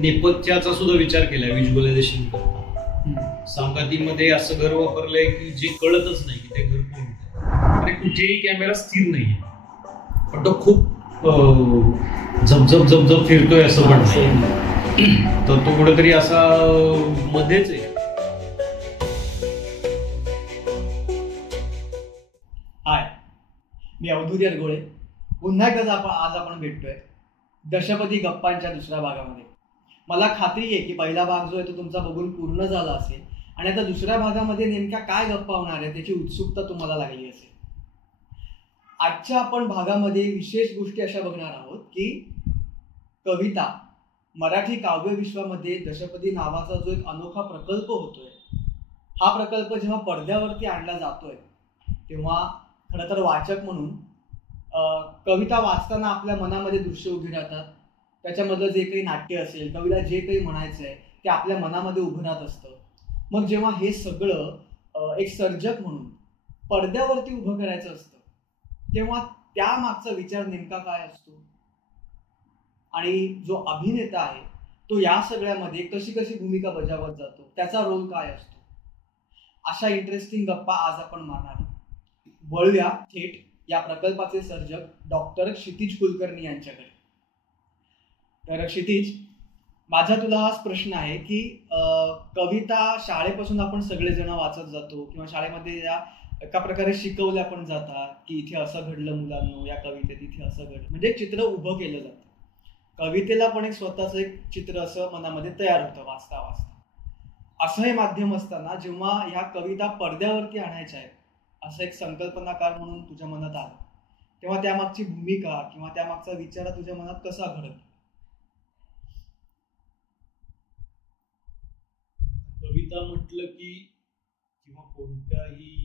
नेपथ्याचा सुद्धा विचार केलाय व्हिज्युअलायझेशन करता. सांगातीमध्ये असं घर वापरलंय की जे कळतच नाही की ते घर कोणतं. आणि कुठेही कॅमेरा स्थिर नाहीये, पण तो खूप झपझप झपझप फिरतोय असं पण नाही. तर तो कुठेतरी असा मध्येच आहे. हाय, मी अवधूत यरगोळे. पुन्हा एकदा आज आपण भेटतोय दशपदी गप्पांच्या दुसऱ्या भागामध्ये. मला खात्री आहे की पहिला भाग जो आहे तो तुमचा बघून पूर्ण झाला असेल आणि आता दुसऱ्या भागामध्ये नेमक्या काय गप्पा होणार आहे त्याची उत्सुकता तुम्हाला लागली असेल. आजच्या आपण भागामध्ये विशेष गोष्टी अशा बघणार आहोत की कविता मराठी काव्य विश्वामध्ये दशपदी नावाचा जो एक अनोखा प्रकल्प होतोय, हा प्रकल्प जेव्हा पडद्यावरती आणला जातोय तेव्हा खरं तर वाचक म्हणून कविता वाचताना आपल्या मनामध्ये दृश्य उभी राहतात. त्याच्यामधलं जे काही नाट्य असेल, कवीला जे काही म्हणायचं आहे ते आपल्या मनामध्ये उभं राहत असतं. मग जेव्हा हे सगळं एक सर्जक म्हणून पडद्यावरती उभं करायचं असतं तेव्हा त्या मागचा विचार नेमका काय असतो आणि जो अभिनेता आहे तो या सगळ्यामध्ये कशी कशी भूमिका बजावत जातो, त्याचा रोल काय असतो, अशा इंटरेस्टिंग गप्पा आज आपण मारणार आहोत. वळूया थेट या प्रकल्पाचे सर्जक डॉक्टर क्षितिज कुलकर्णी यांच्याकडे. तर क्षितिज, माझा तुला हाच प्रश्न आहे की कविता शाळेपासून आपण सगळेजण वाचत जातो किंवा शाळेमध्ये या एका प्रकारे शिकवल्या पण जातात की इथे असं घडलं मुलांनो, या कवितेत इथे असं घडलं, म्हणजे चित्र उभं केलं जातं. कवितेला पण एक स्वतःचं एक चित्र असं मनामध्ये तयार होतं वाचता वाचता. असं हे माध्यम असताना जेव्हा ह्या कविता पडद्यावरती आणायच्या आहेत असं एक संकल्पनाकार म्हणून तुझ्या मनात आलं, तेव्हा त्यामागची भूमिका किंवा त्यामागचा विचार तुझ्या मनात कसा घडत? कविता म्हटलं की किंवा कोणत्याही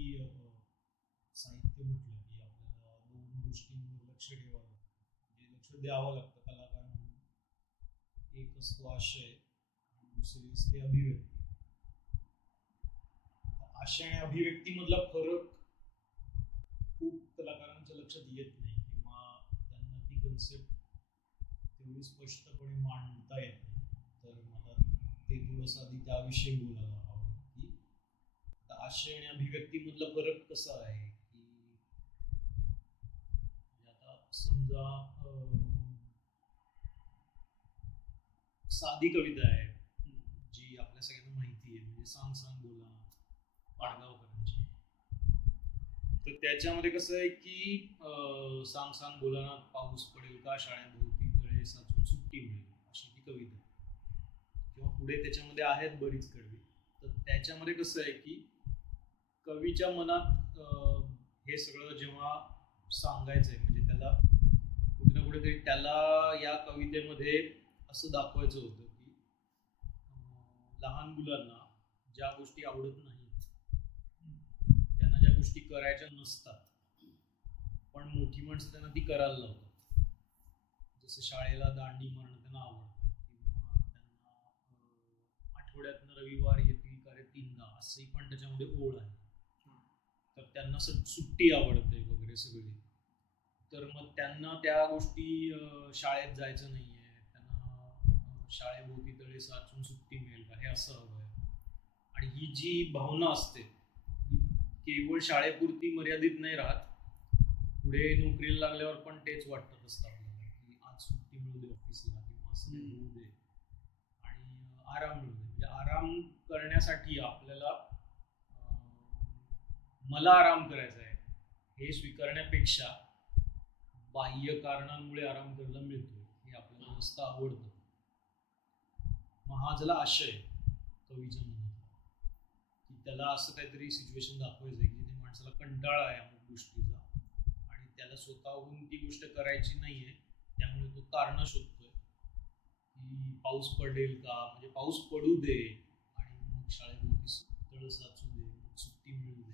साहित्य म्हटलं की आपल्याला दोन गोष्टींवर लक्ष ठेवावं लागतं, म्हणजे लक्ष द्यावं लागतं कलाकार म्हणून. एक असतो आशय आणि दुसरी असते अभिव्यक्ती. आशय आणि अभिव्यक्ती मधला फरक खूप कलाकारांच्या लक्षात येत नाही किंवा त्यांना ती कन्सेप्ट तेवढी स्पष्टपणे मांडता येत नाही. तर मला ते थोडंसं आधी त्याविषयी बोलायला आवडेल की आशय आणि अभिव्यक्ती मधला फरक कसा आहे की आता समजा साधी कविता आहे जी आपल्या सगळ्यांना माहिती आहे, म्हणजे सांग सांग बोला पाडगावकरांची. तर त्याच्यामध्ये कसं आहे की सांग सांग बोलाना पाऊस पडेल का, शाळेभोवती तळे साचून सुट्टी मिळेल, अशी ती कविता. किंवा पुढे त्याच्यामध्ये आहेत बरीच कडवी. तर त्याच्यामध्ये कसं आहे की कवीच्या मनात हे सगळं जेव्हा सांगायचंय, म्हणजे त्याला कुठे ना कुठेतरी त्याला या कवितेमध्ये असं दाखवायचं होतं की लहान मुलांना ज्या गोष्टी आवडत नाहीत, त्यांना ज्या गोष्टी करायच्या नसतात पण मोठी माणसं त्यांना ती करायला लावतात. जसं शाळेला दांडी मारणं त्यांना आवडतं किंवा त्यांना आठवड्यातनं रविवार येतील का रे तीनदा, असंही पण त्याच्यामध्ये ओळ आहे. तर त्यांना सुट्टी आवडते वगैरे सगळी. तर मग त्यांना त्या गोष्टी शाळेत जायचं नाहीये, त्यांना शाळेभोवती तळे साचून सुट्टी मिळेल का हे असं हवं आहे. आणि ही जी भावना असते केवळ शाळेपुरती मर्यादित नाही राहत, पुढे नोकरीला लागल्यावर पण तेच वाटत असतं आपल्याला की आज सुट्टी मिळू दे ऑफिसला किंवा असं मिळू दे आणि आराम मिळू दे. म्हणजे आराम करण्यासाठी आपल्याला मला आराम करायचा आहे हे स्वीकारण्यापेक्षा बाह्य कारणांमुळे आराम करायला मिळतो हे आपल्याला जास्त आवडतं. मग हा झाला आशय कवीच्या मनात की त्याला असं काहीतरी सिच्युएशन दाखवायचं आहे की जिथे माणसाला कंटाळा आहे अमुक गोष्टीचा आणि त्याला स्वतःहून ती गोष्ट करायची नाहीये, त्यामुळे तो कारण शोधतोय की पाऊस पडेल का, म्हणजे पाऊस पडू दे आणि मग शाळेभोवती तळ साचू दे, मग सुट्टी मिळू दे,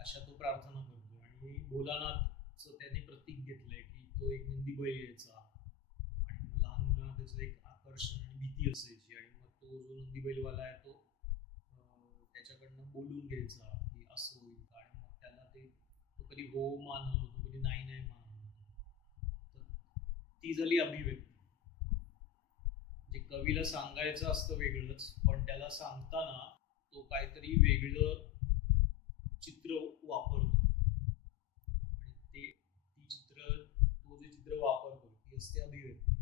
अशा तो प्रार्थना करतोय. आणि भोलानाथचं त्याने प्रतीक घेतलंय की तो एक नंदी बैल यायचा आणि मग लहान मुलांना त्याचं एक आकर्षण आणि भीती असायची आणि मग तो जो नंदी बैलवाला आहे तो त्याच्याकडनं बोलून घ्यायचा की असं होईल का, आणि मग त्याला ते तो कधी हो मानलं होतं, कधी नाही नाही मानलं होतं. तर ती झाली अभिव्यक्ती. म्हणजे कवीला सांगायचं असतं वेगळंच, पण त्याला सांगताना तो काहीतरी वेगळं चित्र वापरतो आणि ते तो जे चित्र वापरतो ती असते अभिव्यक्ती.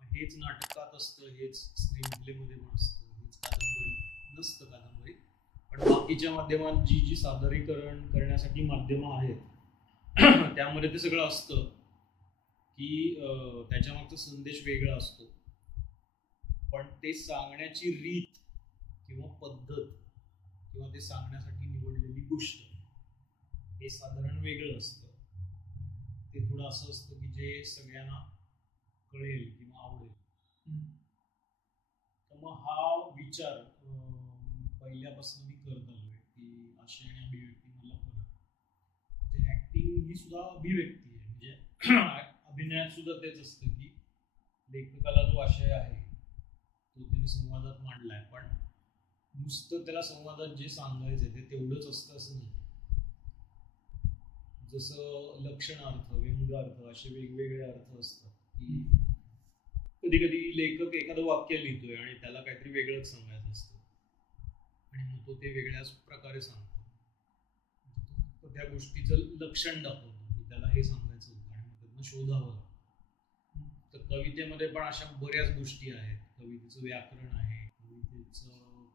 हेच नाटकात असतं, हेच स्क्रीन प्ले मध्ये पण असतं, हेच कादंबरी नसतं कादंबरी, पण बाकीच्या माध्यमात जी सादरीकरण करण्यासाठी माध्यमं आहेत त्यामध्ये ते सगळं असतं की त्याच्यामागचा संदेश वेगळा असतो, पण ते सांगण्याची रीत किंवा पद्धत किंवा ते सांगण्यासाठी निवडलेली गोष्ट हे साधारण वेगळं असतं. ते थोडं असं असतं की जे सगळ्यांना कळेल किंवा आवडेल. तर मग हा विचार पहिल्यापासून मी करत आलोय की आशय आणि अभिव्यक्ती मधला फरक. म्हणजे ऍक्टिंग ही सुद्धा अभिव्यक्ती आहे, म्हणजे अभिनयात सुद्धा तेच असतं की लेखकाला जो आशय आहे तो त्यांनी संवादात मांडलाय, पण नुसतं त्याला संवादात जे सांगायचंय ते तेवढंच असतं असं नाही. जसं लक्षणार्थ, व्यंग्यार्थ असे वेगवेगळे अर्थ असतात की कधी कधी लेखक एखादं वाक्य लिहितोय आणि त्याला काहीतरी वेगळंच सांगायचं असतं आणि मग तो ते वेगळ्याच प्रकारे सांगतो. त्या गोष्टीचं लक्षण दाखवतो की त्याला हे सांगायचं होतं आणि मग त्यातनं शोधावं लागतं. तर कवितेमध्ये पण अशा बऱ्याच गोष्टी आहेत. कवितेचं व्याकरण आहे, कवितेचं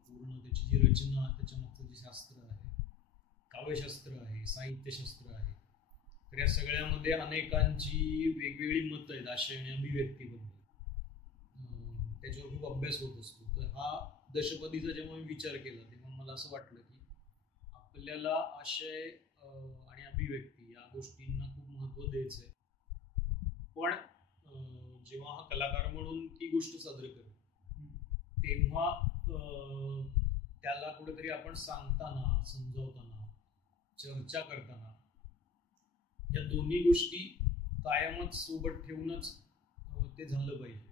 पूर्ण त्याची जी रचना, त्याच्यामागचं जे शास्त्र आहे, काव्यशास्त्र आहे, साहित्यशास्त्र आहे. तर या सगळ्यामध्ये अनेकांची वेगवेगळी मतं आहेत आशय आणि अभिव्यक्तीबद्दल. त्याच्यावर खूप अभ्यास होत असतो. तर हा दशपदीचा जेव्हा मी विचार केला तेव्हा मला असं वाटलं की आपल्याला आशय आणि अभिव्यक्ती या गोष्टींना खूप महत्त्व द्यायचं आहे, पण जेव्हा हा कलाकार म्हणून ती गोष्ट सादर करेल तेव्हा त्याला कुठेतरी आपण सांगताना, समजावताना, चर्चा करताना या दोन्ही गोष्टी कायमच सोबत ठेवूनच ते झालं पाहिजे.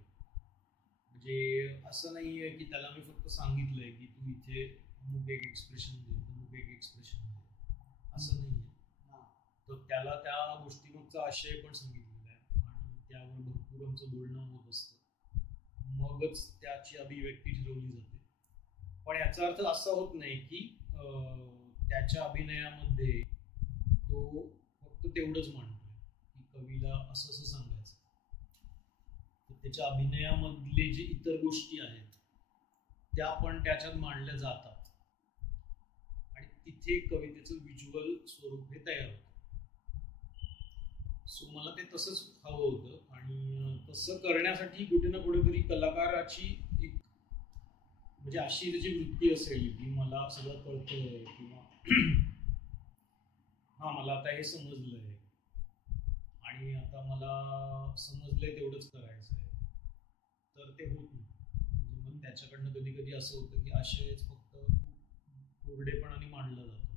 म्हणजे असं नाही आहे की त्याला मी फक्त सांगितलंय की तू इथे अमुक एक एक्सप्रेशन दे, अमुक एक एक्सप्रेशन दे, असं नाही आहे. तर त्याला त्या गोष्टीमागचा आशय पण सांगितलेला आहे आणि त्यावर भरपूर आमचं बोलणं होत असतं, मगच त्याची अभिव्यक्ती ठरवली जाते. पण याचा अर्थ असा होत नाही की त्याच्या अभिनयामध्ये तो फक्त तेवढंच मांडतोय की कवीला असं असं सांगायचं. तर त्याच्या अभिनयामधले जे इतर गोष्टी आहेत त्या पण त्याच्यात मांडल्या जातात आणि तिथे कवितेचं व्हिज्युअल स्वरूप हे तयार होतं. सो मला ते तसंच हवं होतं आणि तसं करण्यासाठी कुठे ना कुठेतरी कलाकाराची एक म्हणजे अशी त्याची वृत्ती असेल की मला सगळं कळतंय किंवा हा मला आता हे समजलंय आणि आता मला समजलंय तेवढंच करायचं आहे, तर ते होत नाही. म्हणजे मग त्याच्याकडनं कधी कधी असं होतं की आशयच फक्त कोरडेपणाने मांडला जातो,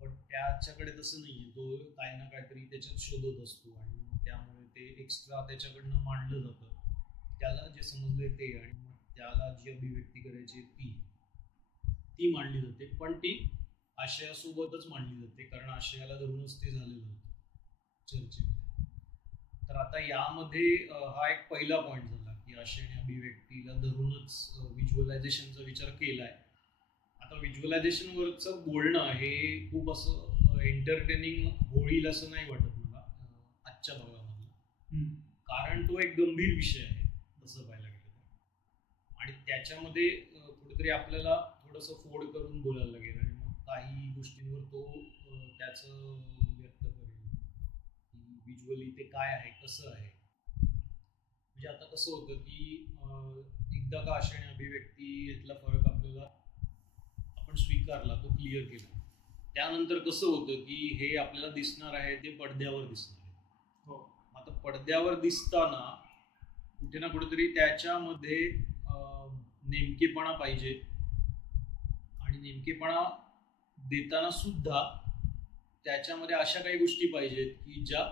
पण त्याच्याकडे तसं नाहीये. तो काही ना काहीतरी त्याच्यात शोधत असतो आणि मग त्यामुळे ते एक्स्ट्रा त्याच्याकडनं मांडलं जातं. त्याला जे समजलंय ते आणि मग त्याला जी अभिव्यक्ती करायची ती मांडली जाते, पण ती आशयासोबतच मांडली जाते कारण आशयाला धरूनच ते झालेलं होतं चर्चेमध्ये. तर आता यामध्ये हा एक पहिला पॉईंट झाला की आशय आणि अभिव्यक्तीला धरूनच व्हिज्युअलायझेशनचा विचार केलाय. आता व्हिज्युअलायझेशनवरचं बोलणं हे खूप असं एंटरटेनिंग होईल असं नाही वाटत मला आजच्या भागामधलं, कारण तो एक गंभीर विषय आहे तसं पाहायला गेलं तर. आणि त्याच्यामध्ये कुठेतरी आपल्याला थोडंसं फोड करून बोलायला लागेल आणि मग काही गोष्टींवर तो त्याचं व्यक्त करेल की व्हिज्युअली ते काय आहे, कसं आहे. म्हणजे आता कसं होतं की एकदा का आशय आणि अभिव्यक्ती यातला फरक आपल्याला आपण स्वीकारला, तो क्लिअर केला, त्यानंतर कसं होतं की हे आपल्याला दिसणार आहे ते पडद्यावर दिसणार आहे. हो, आता पडद्यावर दिसताना कुठे ना कुठेतरी त्याच्यामध्ये नेमकेपणा पाहिजे आणि नेमकेपणा देताना सुद्धा त्याच्यामध्ये अशा काही गोष्टी पाहिजेत की ज्या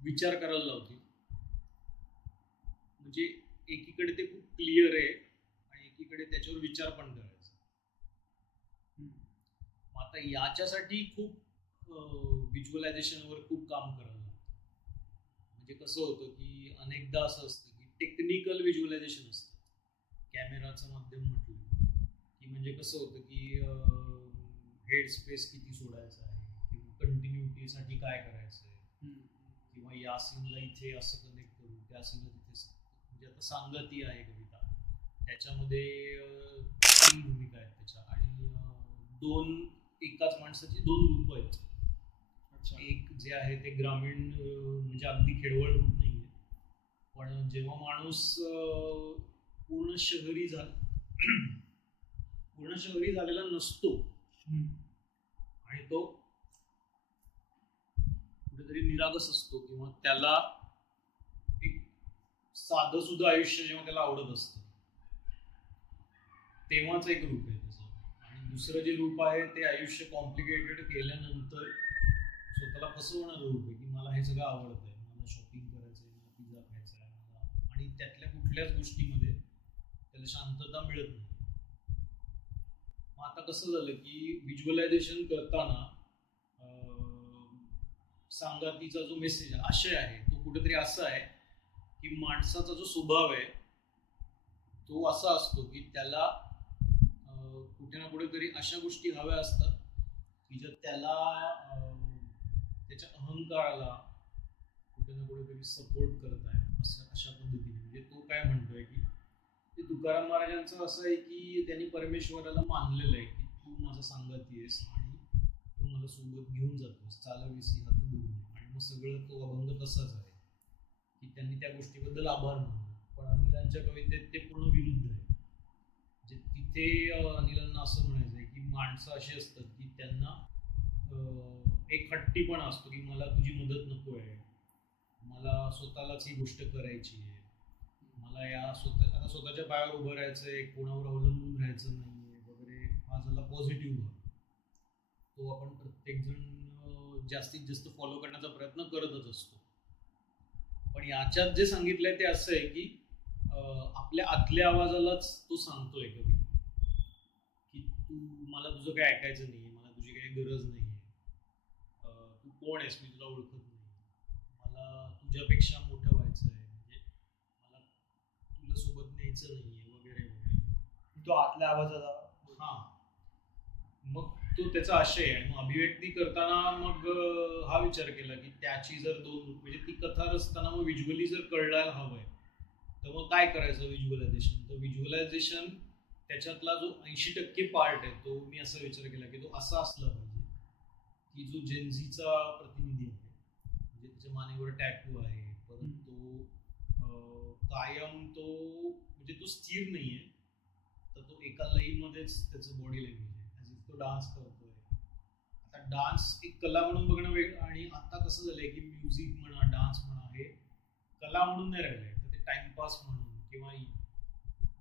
विचार करायला लावतील. म्हणजे एकीकडे ते खूप क्लिअर आहे आणि एकीकडे त्याच्यावर विचार पण करायचा. आता याच्यासाठी खूप व्हिज्युअलायझेशनवर खूप काम करायला लागतं. म्हणजे कसं होतं की अनेकदा असं असतं की टेक्निकल व्हिज्युअलायझेशन असतं. कॅमेराचं माध्यम म्हटलं की म्हणजे कसं होतं की हेड स्पेस किती सोडायचा आहे किंवा कंटिन्युटीसाठी काय करायचं आहे, किंवा या सीनला इथे असं कनेक्ट करू, त्या सीनला तिथे. म्हणजे आता सांगती आहे कविता, त्याच्यामध्ये 3 भूमिका आहेत त्याच्या, आणि एकाच माणसाची 2 रूप आहेत. एक जे आहे ते ग्रामीण, म्हणजे अगदी खेडवळ रूप नाहीये, पण जेव्हा माणूस पूर्ण शहरी झालेला नसतो आणि तो कुठेतरी निरागस असतो, किंवा त्याला एक साधं सुद्धा आयुष्य जेव्हा त्याला आवडत असतं, तेव्हाच एक रूप आहे त्याचं. आणि दुसरं जे रूप आहे ते आयुष्य कॉम्प्लिकेटेड केल्यानंतर स्वतःला फसवणारं रूप आहे की मला हे सगळं आवडत आहे, मला शॉपिंग करायचं आहे, मला पिझ्झा खायचा आहे, मला, आणि त्यातल्या कुठल्याच गोष्टीमध्ये त्याला शांतता मिळत नाही. मग आता कसं झालं की व्हिज्युअलायझेशन करताना सांगातीचा जो मेसेज आशय आहे तो कुठेतरी असा आहे की माणसाचा जो स्वभाव आहे तो असा असतो की त्याला कुठे ना कुठेतरी अशा गोष्टी हव्या असतात की ज्या त्याला त्याच्या अहंकाराला कुठे ना कुठेतरी सपोर्ट करत आहे, अशा पद्धतीने. म्हणजे तो काय म्हणतोय की ते तुकाराम महाराजांचं असं आहे की त्यांनी परमेश्वराला मानलेलं आहे की तू माझा सांगाती आहेस आणि तू मला सोबत घेऊन जातोस, चालावीसी हात धरून. आणि मग सगळं तो अभंग तसाच आहे की त्यांनी त्या गोष्टीबद्दल आभार मानले. पण अनिलांच्या कवितेत ते पूर्ण विरुद्ध आहे. म्हणजे तिथे अनिलांना असं म्हणायचं आहे की माणसं अशी असतात की त्यांना एक हट्टीपणा असतो की मला तुझी मदत नको आहे, मला स्वतःलाच ही गोष्ट करायची आहे, मला या स्वतःच्या पायावर उभं राहायचं आहे, कोणावर अवलंबून राहायचं नाही वगैरे. हा झाला पॉझिटिव्ह भाग. तो आपण प्रत्येकजण जास्तीत जास्त फॉलो करण्याचा प्रयत्न करतच असतो. पण याच्यात जे सांगितलंय ते असं आहे की आपल्या आतल्या आवाजालाच तो सांगतोय कवी की तू, मला तुझं काय ऐकायचं नाही, मला तुझी काही गरज नाही, तू कोण आहेस, मी तुला ओळखत नाही, मला तुझ्यापेक्षा मोठं व्हायचं आहे, म्हणजे मला तुला सोबत न्यायचं नाहीये वगैरे वगैरे. तो आतल्या आवाजाला. हा, मग तो त्याचा आशय आहे. मग अभिव्यक्ती करताना मग हा विचार केला की त्याची जर 2 म्हणजे ती कथा रचताना मग व्हिज्युअली जर कळायला हवंय तर मग काय करायचं व्हिज्युअलायझेशन. तर व्हिज्युअलायझेशन त्याच्यातला जो 80% पार्ट आहे तो मी असा विचार केला की तो असा असला पाहिजे की जो जेनझीचा प्रतिनिधी आहे, म्हणजे त्याच्या मानेवर टॅटू आहे, परंतु कायम तो म्हणजे तो स्थिर नाहीये, तर तो एका लाईनमध्येच त्याचं बॉडी लँग्वेज आहे, तो डान्स करतोय. आता डान्स एक कला म्हणून बघणं वेगळं, आणि आता कसं झालंय की म्युझिक म्हणा, डान्स म्हणा, हे कला म्हणून नाही राहिलंय, तर ते टाइमपास म्हणून, किंवा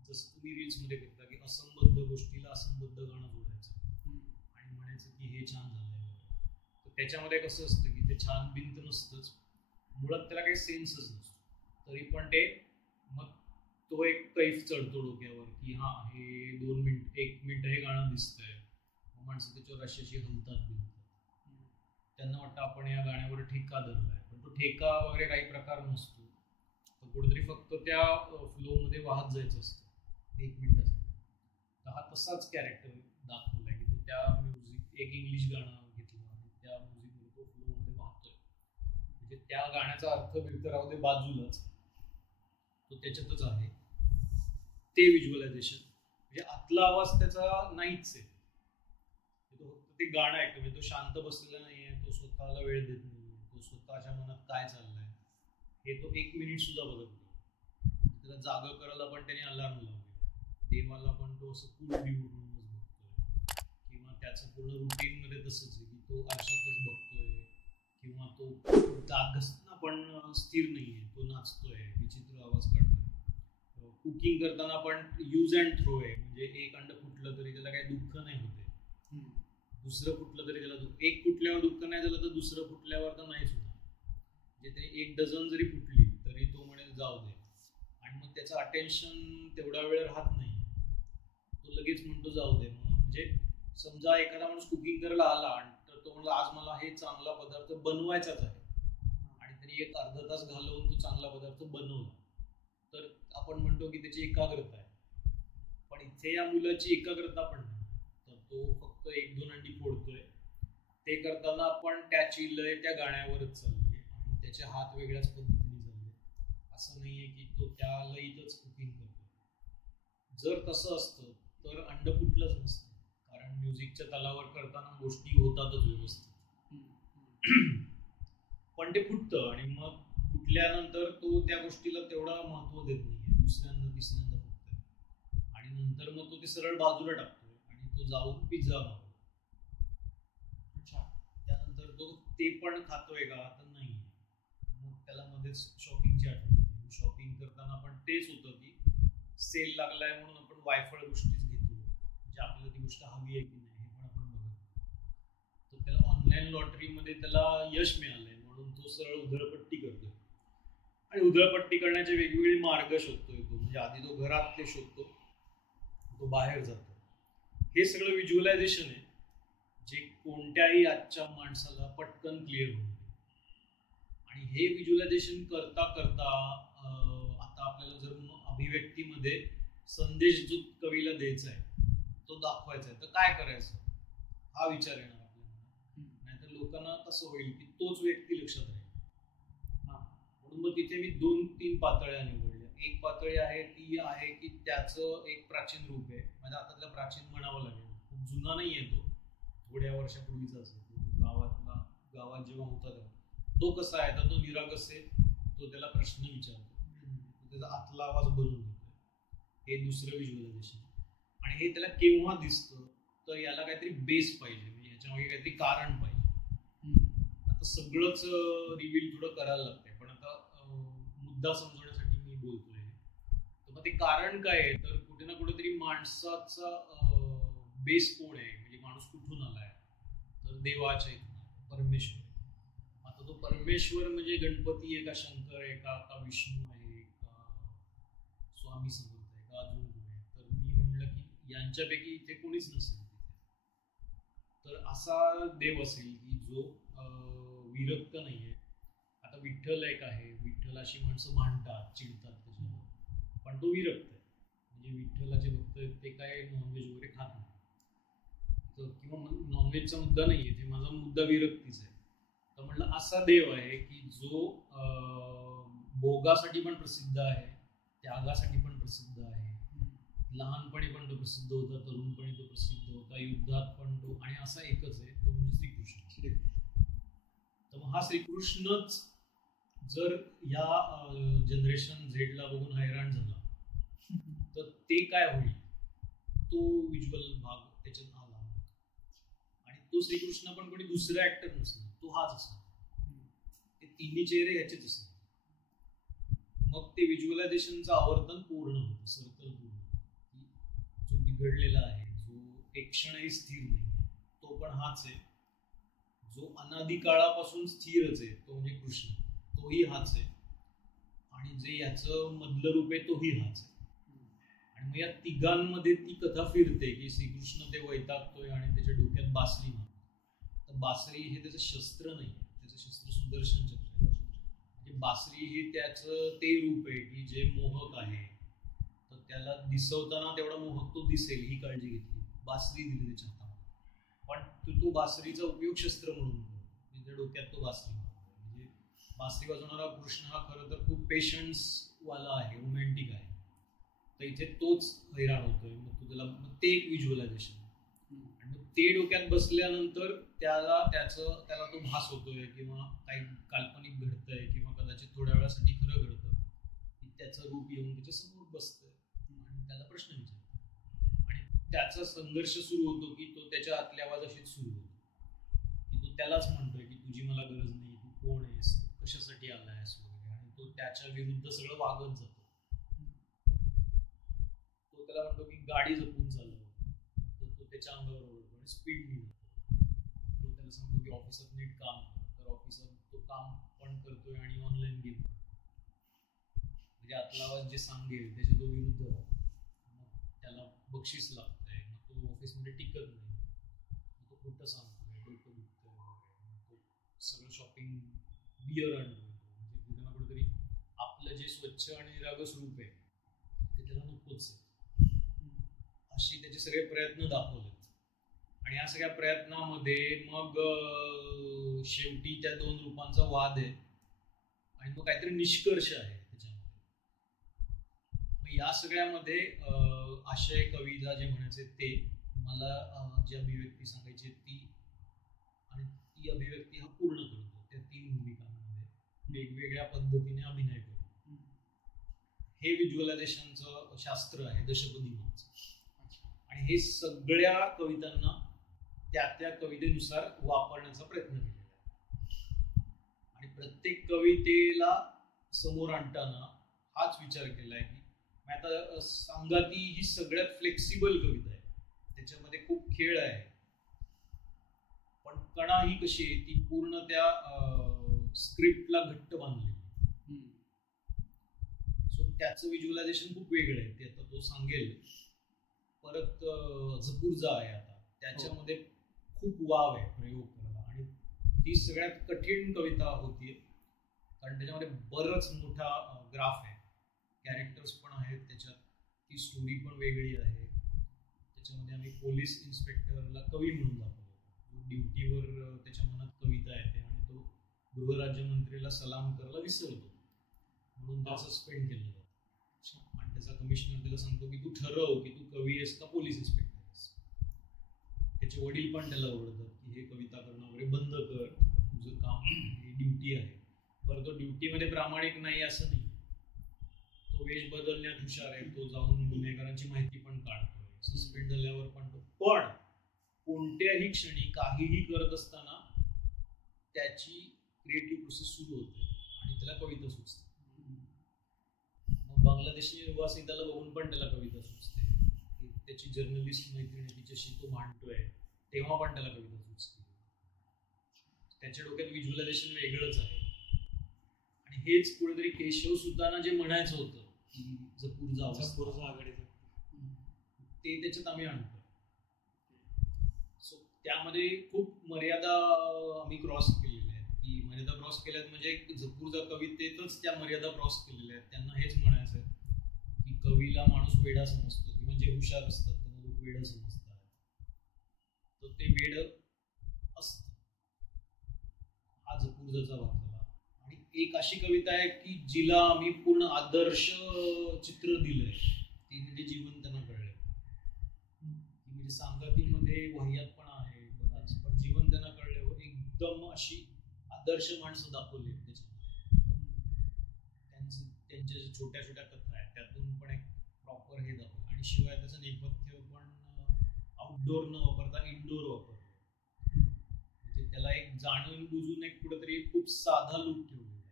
जसं तुम्ही रील्समध्ये करता की असंबद्ध गोष्टीला असंबद्ध गाणं जोडायचं आणि म्हणायचं की हे छान झालंय. तर त्याच्यामध्ये कसं असतं की ते छान बिंत नसतंच, मुळात त्याला काही सेन्सच नसतो, तरी पण ते मग तो एक कैफ चढतो डोक्यावर की हा हे 1 मिनिट हे गाणं दिसतंय. मग माणसं त्याच्यावर अशी हलतात बिलतात, त्यांना वाटतं आपण या गाण्यावर ठेका धरलाय, पण तो ठेका वगैरे काही प्रकार नसतो. तर कुठेतरी फक्त त्या फ्लोमध्ये वाहत जायचं असतं 1 मिनिटासाठी. तर हा तसाच कॅरेक्टर दाखवलाय की तो त्या म्युझिक, एक इंग्लिश गाणं घेतलं आणि त्या म्युझिकमध्ये तो फ्लोमध्ये वाहतोय, म्हणजे त्या गाण्याचा अर्थ बिर्थ राहू दे बाजूलाच, तो त्याच्यातच आहे. ते व्हिज्युअलायझेशन म्हणजे आतला आवाज त्याचा नाहीच आहे, तो फक्त ते गाणं ऐकतो. म्हणजे तो शांत बसलेला नाहीये, तो स्वतःला वेळ देत नाहीये, तो स्वतःच्या मनात काय चाललंय हे तो 1 मिनिट सुद्धा बघत नाही. त्याला जागा करायला पण त्याने अलार्म लावलेला, देवाला पण तो असं कूल व्ह्यू म्हणूनच बघतोय, किंवा त्याचं पूर्ण रुटीनमध्ये तसंच आहे की तो आरशातच बघतोय, किंवा तो दात घासताना पण स्थिर नाहीये, तो नाचतोय, विचित्र आवाज काढतोय. कुकिंग करताना पण यूज अँड थ्रो आहे, म्हणजे एक अंड फुटलं तरी त्याला काही दुःख नाही होते, दुसरं फुटलं तरी त्याला एक फुटल्यावर दुःख नाही झालं तर दुसरं फुटल्यावर तर नाहीच होणार. म्हणजे त्याने 1 डझन जरी फुटली तरी तो म्हणेल जाऊ दे, आणि मग त्याचं अटेन्शन तेवढा वेळ राहत नाही, तो लगेच म्हणतो जाऊ दे. म्हणजे समजा एखादा माणूस कुकिंग करायला आला आणि तर तो म्हणला आज मला हे चांगला पदार्थ बनवायचाच आहे, आणि त्याने त्यांनी एक अर्धा तास घालवून तो चांगला पदार्थ बनवला तर आपण म्हणतो की त्याची एकाग्रता आहे. पण इथे या मुलाची एकाग्रता पण नाही. तर तो फक्त 1-2 अंडी फोडतोय. ते करताना पण त्याची लय त्या गाण्यावरच चालली आहे आणि त्याचे हात वेगळ्याच पद्धतीने चालले. असं नाहीये की तो त्या लयीतच कुकिंग करतो. जर तसं असतं तर अंड फुटलंच नसतं, कारण म्युझिकच्या तालावर करताना गोष्टी होतातच व्यवस्थित. पण ते फुटतं आणि मग फुटल्यानंतर तो त्या गोष्टीला तेवढा महत्व देत नाहीये. दुसऱ्यांदा तिसऱ्यांदा फुटतंय आणि नंतर मग तो ते सरळ बाजूला टाकतोय आणि तो जाऊन पिझ्झा मागतो. त्यानंतर तो ते पण खातोय का तर नाही. मग त्याला मध्येच शॉपिंगची आठवण येते. शॉपिंग करताना पण तेच होतं की सेल लागलाय म्हणून आपण वायफळ गोष्टीच घेतो, म्हणजे आपल्याला ती गोष्ट हवी आहे की नाही हे पण आपण बघत. तर त्याला ऑनलाईन लॉटरीमध्ये त्याला यश मिळालंय म्हणून तो सरळ उधळपट्टी करतोय आणि उधळपट्टी करण्याचे वेगवेगळे मार्ग शोधतोय तो. म्हणजे आधी तो घरातले शोधतो, तो बाहेर जातो. हे सगळं व्हिज्युअलायझेशन आहे जे कोणत्याही आजच्या माणसाला पटकन क्लिअर होईल. आणि हे व्हिज्युअलायझेशन करता करता आता आपल्याला जर अभिव्यक्तीमध्ये संदेश जो कवीला द्यायचा आहे तो दाखवायचा आहे तर काय करायचं हा विचार येणार आपल्याला. नाहीतर लोकांना कसं होईल की तोच व्यक्ती लक्षात राहील. म्हणून मग तिथे मी 2-3 पातळ्या निवडल्या. एक पातळी आहे ती आहे की त्याचं एक प्राचीन रूप आहे. माझ्या हातातला प्राचीन म्हणावं लागेल, खूप जुना नाही आहे तो, थोड्या वर्षापूर्वीचा असेल. गावात जेव्हा होता तेव्हा तो कसा आहे तर तो निरागस आहे. तो त्याला प्रश्न विचारतो, त्याचा आतला आवाज बनवून देतोय. हे दुसरं व्हिज्युअलायझेशन. आणि हे त्याला केव्हा दिसतं तर याला काहीतरी बेस पाहिजे, म्हणजे याच्यामागे काहीतरी कारण पाहिजे. आता सगळंच रिव्हील थोडं करायला लागतंय, पण आता मुद्दा समजवण्यासाठी मी बोलतोय. तर मग ते कारण काय आहे तर कुठे ना कुठेतरी माणसाचा बेस कोण आहे, म्हणजे माणूस कुठून आलाय तर देवाच्या इथून, परमेश्वर. आता तो परमेश्वर म्हणजे गणपती आहे का, शंकर आहे का विष्णू आहे का स्वामी समर्थ आहे का अजून कोण आहे. तर मी म्हणलं की यांच्यापैकी इथे कोणीच नसेल तिथे. तर असा देव असेल की जो विरक्त नाहीये. आता विठ्ठल एक आहे, विठ्ठलाशी माणसं भांडतात, चिडतात त्याच्यावर, पण तो विरक्त आहे. म्हणजे विठ्ठलाचे भक्त ते काय नॉनव्हेज वगैरे खात नाही. तर किंवा नॉनव्हेजचा मुद्दा नाही आहे, ते माझा मुद्दा विरक्तीचा आहे. तर म्हटलं असा देव आहे की जो भोगासाठी पण प्रसिद्ध आहे, त्यागासाठी पण प्रसिद्ध आहे. लहानपणी पण तो प्रसिद्ध होता, तरुणपणी तो प्रसिद्ध होता, युद्धात पण तो, आणि असा एकच आहे तो म्हणजे श्रीकृष्ण. तर मग हा श्रीकृष्णच जर या जनरेशन झेडला बघून हैराण झाला तर ते काय होईल, तो व्हिज्युअल भाग त्याच्यात आला. आणि तो श्रीकृष्ण पण कोणी दुसरा ऍक्टर नसणार, तो हाच असणार. ते तिन्ही चेहरे ह्याचेच असणार. मग ते व्हिज्युअलायझेशनचं आवर्तन पूर्ण होतं, सर्कल पूर्ण. जो बिघडलेला आहे, जो एक क्षणही स्थिर नाही, तो पण हाच आहे. जो अनादी काळापासून स्थिरच आहे तो म्हणजे कृष्ण, तोही हाच आहे. आणि जे याचं मधलं रूप आहे तोही हाच आहे. आणि मग या तिघांमध्ये ती कथा फिरते की श्रीकृष्ण ते वैतागतोय आणि त्याच्या डोक्यात बासरी मारतो. तर बासरी हे त्याचं शस्त्र नाही, त्याचं शस्त्र सुदर्शन चक्र आहे. म्हणजे बासरी हे त्याचं ते रूप आहे की जे मोहक आहे. तर त्याला दिसवताना तेवढा मोहक तो दिसेल ही काळजी घेतली, बासरी दिली त्याच्या हातामध्ये. पण तो बासरीचा उपयोग शस्त्र म्हणून करतो, म्हणजे डोक्यात तो बासरी मारतो. म्हणजे बासरी वाजवणारा कृष्ण हा खरं तर खूप पेशन्स वाला आहे, रोमॅन्टिक आहे. तर इथे तोच हैराण होतोय. मग त्याला ते एक व्हिज्युअलायझेशन. आणि मग ते डोक्यात बसल्यानंतर त्याला तो भास होतोय किंवा काही काल्पनिक घडतंय किंवा कदाचित थोड्या वेळासाठी खरं घडतं की त्याचं रूप येऊन त्याच्या समोर बसतंय आणि त्याला प्रश्न विचारतो. आणि त्याचा संघर्ष सुरू होतो की तो त्याच्या आतल्या आवाजाशीच सुरू होतो की तो त्यालाच म्हणतोय की तुझी मला गरज नाही, तू कोण आहेस, तू कशासाठी आलायस वगैरे. आणि तो त्याच्या विरुद्ध सगळं वागत जातो. तो त्याला म्हणतो की गाडी जपून चालव, तर तो त्याच्या अंगावर ओढतो आणि स्पीडनी जातो. तो त्याला सांगतो की ऑफिसात नीट काम कर, तर ऑफिसात तो काम पण करतोय आणि ऑनलाईन गेम करतो. म्हणजे आतला आवाज जे सांगेल त्याच्या तो विरुद्ध राहतो. मग त्याला बक्षीस लागतंय, मग तो ऑफिसमध्ये टिकत नाही, मग तो खोटं सांगतोय, डोकं दुखतंय वगैरे. मग तो सगळं शॉपिंग बिअर आणतोय, कुठेतरी आपलं जे स्वच्छ आणि निरागस रूप आहे ते त्याला नकोच आहे, अशी त्याचे सगळे प्रयत्न दाखवलेत. आणि या सगळ्या प्रयत्नामध्ये मग शेवटी त्या दोन रूपांचा वाद आहे आणि मग काहीतरी निष्कर्ष आहे त्याच्यामध्ये. मग या सगळ्यामध्ये आशय कविता जे म्हणायचे ते, मला जी अभिव्यक्ती सांगायची ती, आणि ती अभिव्यक्ती हा पूर्ण करतो त्या 3 भूमिकांमध्ये वेगवेगळ्या पद्धतीने अभिनय करतो. हे व्हिज्युअलायझेशनचं शास्त्र आहे दशपदी मागचं. आणि हे सगळ्या कवितांना त्या त्या कवितेनुसार वापरण्याचा प्रयत्न केलेला आहे. आणि प्रत्येक कवितेला समोर आणताना हाच विचार केला आहे की आता संगाती ही सगळ्यात फ्लेक्सिबल कविता आहे, त्याच्यामध्ये खूप खेळ आहे, पण कणा ही कशी आहे ती पूर्ण त्या स्क्रिप्टला घट्ट बांधलेली. सो त्याचं व्हिज्युअलायझेशन खूप वेगळं आहे, ते आता तो सांगेल. परत झपूर्झा आहे आता, त्याच्यामध्ये खूप वाव आहे प्रयोग करायला, आणि ती सगळ्यात कठीण कविता होती कारण त्याच्यामध्ये बरंच मोठा ग्राफ आहे, कॅरेक्टर्स पण आहेत त्याच्यात, ती स्टोरी पण वेगळी आहे. त्याच्यामध्ये आम्ही पोलीस इन्स्पेक्टरला कवी म्हणून दाखवतो, ड्युटीवर त्याच्या मनात कविता येते आणि तो गृहराज्यमंत्रीला सलाम करायला विसरतो म्हणून त्याला सस्पेंड केलं जातं. आणि त्याचा कमिशनर त्याला सांगतो की तू ठरव की तू कवी आहेस का पोलीस इन्स्पेक्टर आहेस. त्याचे वडील पण त्याला ओरडतात की हे कविता करणं वगैरे बंद कर, तुझं काम ही ड्युटी आहे. बरं, तो ड्युटीमध्ये प्रामाणिक नाही असं नाही, तो वेश बदलण्यात हुशार आहे, तो जाऊन गुन्हेगारांची माहिती पण काढतोय, सस्पेंड झाल्यावर पण तो. पण कोणत्याही क्षणी काहीही करत असताना त्याची क्रिएटिव्ह प्रोसेस सुरू होते आणि त्याला कविता सुचते. मग बांगलादेशी निवासी त्याला बघून पण त्याला कविता सुचते, त्याची जर्नलिस्ट मैत्रिणी तिच्याशी तो मांडतोय तेव्हा पण त्याला कविता सुचते. त्याच्या डोक्यात व्हिज्युअलायझेशन वेगळंच आहे. आणि हेच कुठेतरी केशव सुताना जे म्हणायचं होतं की झपूर्झा आघाडीचं, ते त्याच्यात आम्ही आणतो. सो त्यामध्ये खूप मर्यादा आम्ही क्रॉस केलेल्या आहेत, की मर्यादा क्रॉस केल्यात म्हणजे झपूर्झा कवितेतच त्या मर्यादा क्रॉस केलेल्या आहेत. त्यांना हेच म्हणायचं आहे की कवीला माणूस वेडा समजतो, किंवा जे हुशार असतात त्यांना लोक वेडा समजतात, तर ते वेड असतं. हा झपूर्झाचा भाग झाला. आणि एक अशी कविता आहे की जिला आम्ही पूर्ण आदर्श चित्र दिलंय, ती म्हणजे जीवन त्यांना कळलंय. म्हणजे सांगातीमध्ये वह्यातपणा आहे बराच, पण जीवन त्यांना कळल्यावर एकदम अशी आदर्श माणसं दाखवली त्याच्यामध्ये. त्यांच्या छोट्या छोट्या कथा आहेत त्यातून पण एक प्रॉपर हे दाखवलं. आणि शिवाय त्याचं नेपथ्य पण आउटडोर न वापरता इनडोर वापरलं, म्हणजे त्याला एक जाणून बुजून एक कुठेतरी खूप साधा लूक ठेवलेला आहे.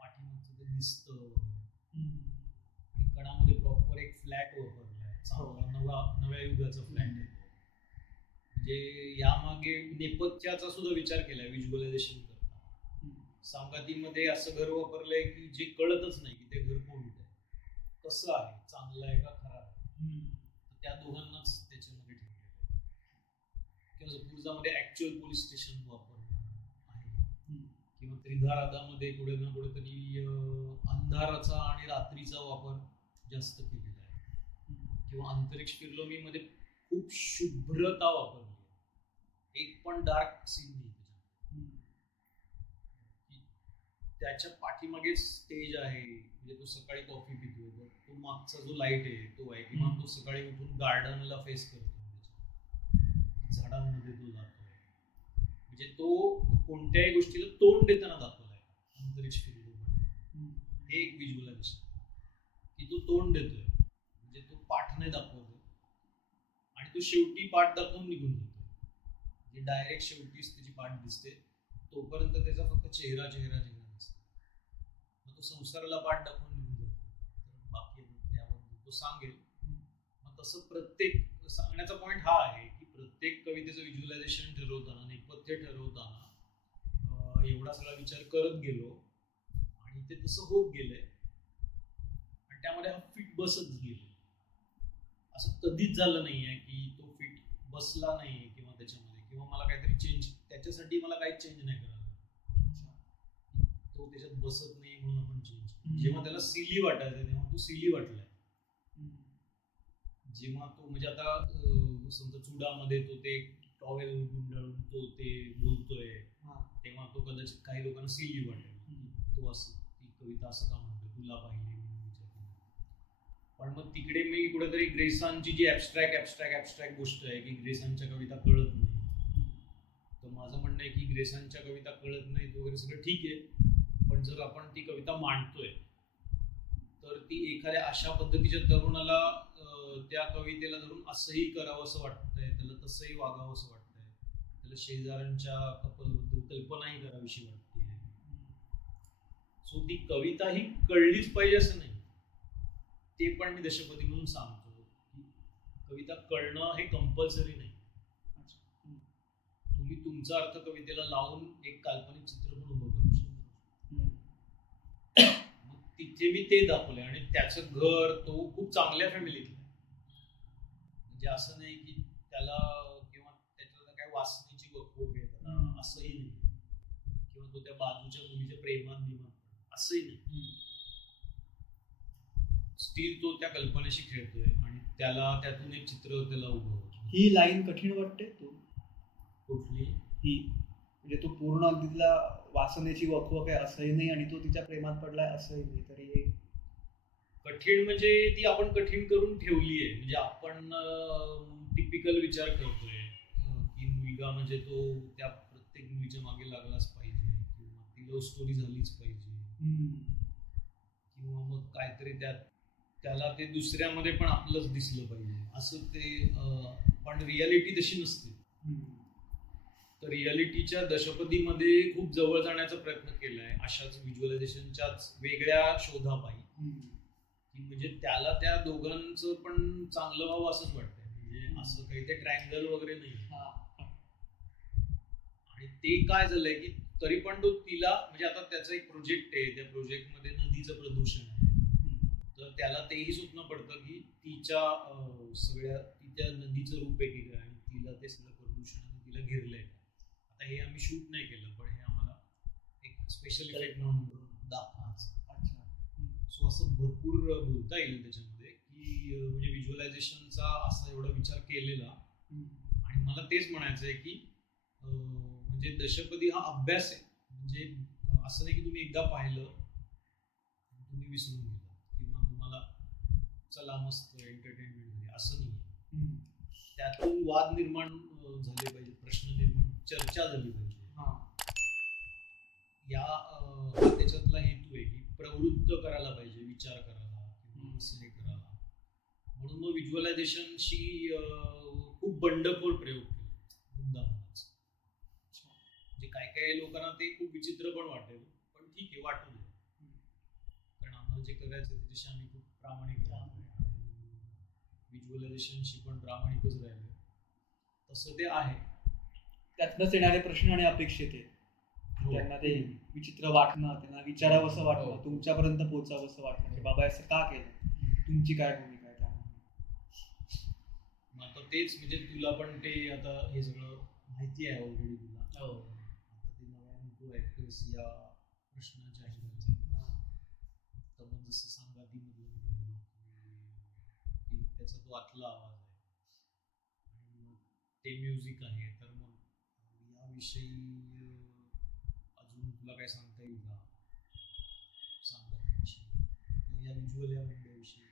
पाठीमागचं ते दिसतं आणि कणामध्ये प्रॉपर एक फ्लॅट वापरला आहे, चांगला नव्या युगाचा फ्लॅट आहे. म्हणजे यामागे नेपथ्याचा सुद्धा विचार केलाय व्हिज्युअलायझेशन करताना. सांगातीमध्ये असं घर वापरलंय की जे कळतच नाही की ते घर कोणतं आहे, कसं आहे, चांगलं आहे का खराब आहे. त्या दोघांनाच त्याच्यामध्ये ठेवलेलं आहे. किंवा झपूर्झामध्ये ऍक्च्युअल पोलीस स्टेशन वापरणं आहे, किंवा त्रिधाराधामध्ये कुठे ना कुठेतरी अंधाराचा आणि रात्रीचा वापर जास्त केलेला आहे. किंवा अंतरिक्ष फिरलोमीमध्ये खूप शुभ्रता वापरली, एक पण डार्क सीन नाही त्याच्या पाठीमागे स्टेज आहे, म्हणजे तो सकाळी कॉफी पितो, तो मागचा जो लाईट आहे तो आहे, किंवा तो सकाळी उठून गार्डनला फेस करतो, झाडांमध्ये तो जातोय. म्हणजे तो कोणत्याही गोष्टीला तोंड देताना दाखवलाय अंतरिक्ष फिरलो. हे एक व्हिज्युअलायझेशन की तो तोंड देतोय, म्हणजे तो पाठ नाही दाखवतो आणि तो शेवटी पाठ दाखवून निघून जातो. म्हणजे डायरेक्ट शेवटीच त्याची पाठ दिसते, तोपर्यंत त्याचा फक्त चेहरा चेहरा चेहरा दिसतो. मग तो संसाराला पाठ दाखवून निघून जातो, तर बाकी त्याबद्दल तो सांगेल. मग तसं प्रत्येक सांगण्याचा पॉईंट हा आहे की प्रत्येक कवितेचं व्हिज्युअलायझेशन ठरवताना, नेपथ्य ठरवताना एवढा सगळा विचार करत गेलो आणि ते तसं होत गेलंय आणि त्यामध्ये हा फिट बसत गेलो. असं कधीच झालं नाहीये की तो फिट बसला नाही किंवा त्याच्यामध्ये, किंवा मला काहीतरी चेंज, त्याच्यासाठी मला काही चेंज नाही करायला. तो त्याच्यात बसत नाही म्हणून आपण चेंज. जेव्हा त्याला सिली वाटायचं तेव्हा तो सिली वाटलाय. जेव्हा तो म्हणजे आता समजा चुडामध्ये तो ते टॉवेल गुंडाळून तो ते बोलतोय तेव्हा तो कदाचित काही लोकांना सिली वाटेल, तो असं ती कविता असं का म्हणतोय, तुला पाहिले म्हणून विचारते. पण मग तिकडे मी कुठेतरी ग्रेसांची जी ॲबस्ट्रॅक्ट गोष्ट आहे की ग्रेसांच्या कविता कळत नाही, तर माझं म्हणणं आहे की ग्रेसांच्या कविता कळत नाहीत वगैरे सगळं ठीक आहे, पण जर आपण ती कविता मांडतोय तर ती एखाद्या अशा पद्धतीच्या तरुणाला त्या कवितेला धरून असंही करावं असं वाटतंय, त्याला तसंही वागावं असं वाटतंय, त्याला शेजाऱ्यांच्या कपलबद्दल कल्पनाही करावीशी वाटते. सो ती कविता ही कळलीच पाहिजे असं नाही, ते पण मी दशपदी म्हणून सांगतो की कविता कळणं हे कंपल्सरी नाही. तुम्ही तुमचा अर्थ कवितेला लावून एक काल्पनिक चित्र पण उभं करू शकता. मग तिथे मी ते दाखवलंय आणि त्याचं घर तो खूप चांगल्या फॅमिलीतला, म्हणजे असं नाही की त्याला किंवा त्याच्याला काय वासनेची वकवक आहे त्याला, असंही नाही, किंवा तो त्या बाजूच्या मुलीच्या प्रेमात बिमात असंही नाही. स्टील तो त्या कल्पनेशी खेळतोय आणि त्याला त्यातून एक चित्र त्याला उभं होतं. ही लाईन कठीण वाटते तू कुठली ही, म्हणजे तो पूर्ण अगदी तिला वासनेची वकवक आहे असंही नाही आणि तो तिच्या प्रेमात पडलाय असंही नाही, तरी कठीण म्हणजे ती आपण कठीण करून ठेवली आहे. म्हणजे आपण टिपिकल विचार करतोय की मुलगा म्हणजे तो त्या प्रत्येक मुलीच्या मागे लागलाच पाहिजे, किंवा ती लव्ह स्टोरी झालीच पाहिजे, किंवा मग काहीतरी त्याला ते दुसऱ्यामध्ये पण आपलंच दिसलं पाहिजे असं ते. पण रियालिटी तशी नसते. तर रियालिटीच्या दशपदीमध्ये खूप जवळ जाण्याचा प्रयत्न केलाय अशाच व्हिज्युअलायझेशनच्याच वेगळ्या शोधापायी, की म्हणजे त्याला त्या दोघांचं पण चांगलं व्हावं असंच वाटतंय. म्हणजे असं काही ते ट्रायंगल वगैरे नाही. आणि ते काय झालंय की तरी पण तो तिला म्हणजे आता त्याचा एक प्रोजेक्ट आहे, त्या प्रोजेक्टमध्ये नदीचं प्रदूषण आहे, तर त्याला तेही स्वप्न पडतं की तिच्या त्या नदीचं रूप आहे की काय आणि तिला ते सगळं प्रदूषणाने तिला घेरलंय. आता हे आम्ही शूट नाही केलं, पण हे आम्हाला एक स्पेशल इफेक्ट म्हणून दाखवायचं. सो असं भरपूर बोलता येईल त्याच्यामध्ये की म्हणजे व्हिज्युअलायझेशनचा असा एवढा विचार केलेला. आणि मला तेच म्हणायचं आहे की म्हणजे दशपदी हा अभ्यास आहे. म्हणजे असं नाही की तुम्ही एकदा पाहिलं तुम्ही विसरून गेला किंवा तुम्हाला चला मस्त एंटरटेनमेंट झाली असं नाही. त्यातून वाद निर्माण झाले पाहिजे, प्रश्न निर्माण, चर्चा झाली पाहिजे. हा त्याच्यातला हेतू आहे की प्रवृत्त करायला पाहिजे, विचार करायला किंवा विश्लेषण करायला. म्हणून मग व्हिज्युअलायझेशनशी खूप बंडखोर प्रयोग केले मुद्दामच. म्हणजे काही लोकांना ते खूप विचित्र पण वाटेल, पण ठीक आहे वाटू दे, कारण आम्हाला जे करायचं त्याच्याशी आम्ही खूप प्रामाणिक राहतो. व्हिज्युअलायझेशनशी पण प्रामाणिकच राहिले तसं ते आहे. त्यातनंच येणारे प्रश्न आणि अपेक्षित आहेत. त्यांना ते विचित्र वाटणं, त्यांना विचारावं असं वाटणं, तुमच्यापर्यंत पोहोचावं असं वाटणं की बाबा असं का केलं, तुमची काय भूमिका आहे त्यामध्ये. आता तेच म्हणजे तुला पण ते आता हे सगळं माहिती आहे ऑलरेडी तुला. आता ते नव्याने तू ऍक्टर्स या प्रश्नाच्या तर मग जसं संगातीमधलं त्याचा तो आतला आवाज आहे आणि मग ते म्युझिक आहे, तर मग याविषयी अजून तुला काय सांगता येईल का संगातीविषयी किंवा या व्हिज्युअल या मुद्द्याविषयी?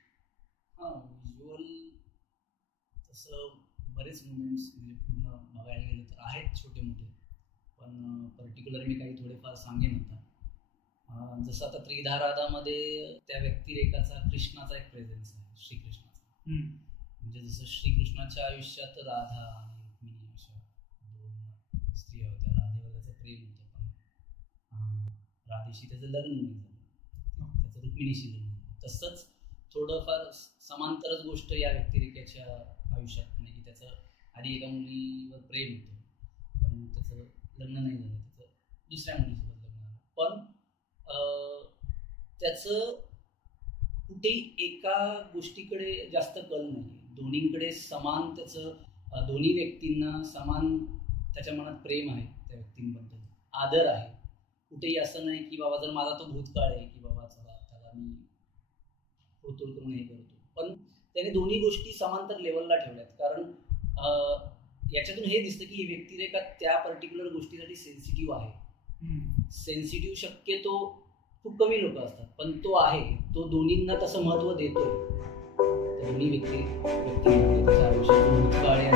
व्हिज्युअल तसं बरेच मुवमेंट्स म्हणजे पूर्ण बघायला गेलं तर आहेत छोटे मोठे, पण पर्टिक्युलर मी काही थोडेफार सांगेन आता. जसं आता त्रिधाराधामध्ये त्या व्यक्तिरेखाचा कृष्णाचा एक प्रेझेन्स आहे, श्रीकृष्णाचा. म्हणजे जसं श्रीकृष्णाच्या आयुष्यात राधा आणि रुक्मिणी अशा दोन स्त्रिया होत्या. राधेवर त्याचं प्रेम होतं, पण राधेशी त्याचं लग्न नाही झालं, त्याचं रुक्मिणीशी लग्न झालं. तसंच थोडंफार समांतरच गोष्ट या व्यक्तिरेखाच्या आयुष्यात नाही की त्याचं आधी एका मुलीवर प्रेम होतं, पण त्याचं लग्न नाही झालं, त्याचं दुसऱ्या मुलीसोबत लग्न झालं. पण त्याचं कुठे एका गोष्टीकडे जास्त कल नाही, दोन्हीकडे समान त्याचं दोन्ही व्यक्तींना समान त्याच्या मनात प्रेम आहे, त्या व्यक्तींबद्दल आदर आहे. कुठेही असं नाही की बाबा जर माझा तो भूतकाळ आहे की बाबा चला त्याला मी होतोल करून हे करतो, पण त्याने दोन्ही गोष्टी समांतर लेवलला ठेवल्यात. कारण याच्यातून हे दिसतं की ही व्यक्तिरेखा त्या पर्टिक्युलर गोष्टीसाठी सेन्सिटिव्ह आहे. सेन्सिटिव्ह शक्यतो खूप कमी लोक असतात, पण तो आहे, तो दोन्हींना तसं महत्त्व देतोय. दोन्ही व्यक्ती त्याच्या आयुष्यात भूतकाळ आहे